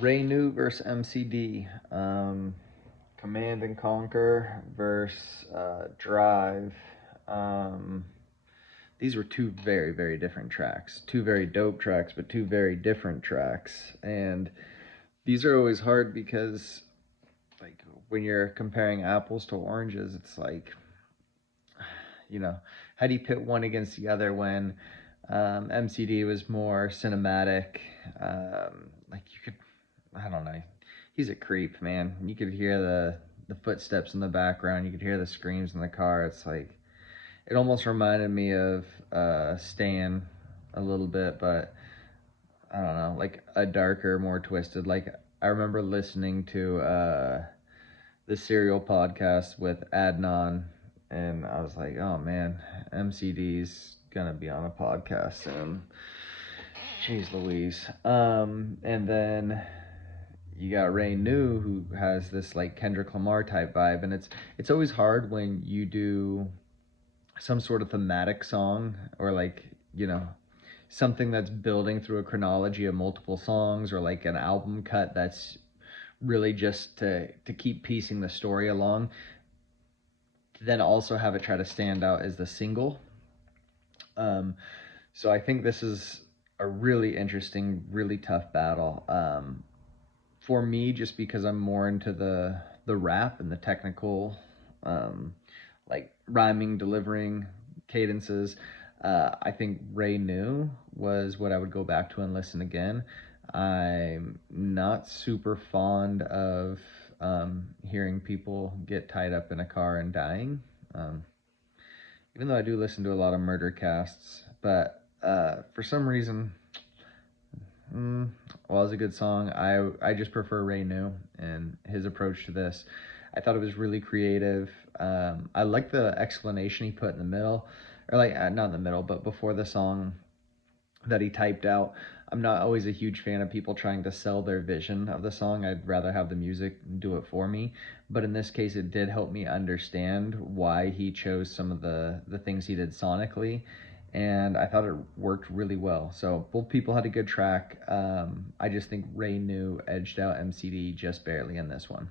Ray New versus MCD. Command and Conquer versus Drive. Um, these were two very, very different tracks. Two very dope tracks, but two very different tracks. And these are always hard because, like, when you're comparing apples to oranges, it's like, you know, how do you pit one against the other when MCD was more cinematic? Like, you could, I don't know. He's a creep, man. You could hear the footsteps in the background. You could hear the screams in the car. It's like it almost reminded me of Stan a little bit, but I don't know, like a darker, more twisted. Like I remember listening to the Serial podcast with Adnan, and I was like, oh man, MCD's gonna be on a podcast soon. Jeez Louise. And then you got Ray New, who has this like Kendrick Lamar type vibe, and it's always hard when you do some sort of thematic song, or like, you know, something that's building through a chronology of multiple songs, or like an album cut that's really just to keep piecing the story along, to then also have it try to stand out as the single. um so I think this is a really interesting, really tough battle. For me, just because I'm more into the rap and the technical, um, like rhyming, delivering, cadences. I think Ray New was what I would go back to and listen again. I'm not super fond of hearing people get tied up in a car and dying. Even though I do listen to a lot of murder casts, but for some reason, well, it's a good song. I just prefer Ray New and his approach to this. I thought it was really creative. I like the explanation he put in the middle, or like not in the middle, but before the song that he typed out. I'm not always a huge fan of people trying to sell their vision of the song. I'd rather have the music do it for me. But in this case, it did help me understand why he chose some of the things he did sonically. And I thought it worked really well. So both people had a good track. I just think Ray New edged out MCD just barely in this one.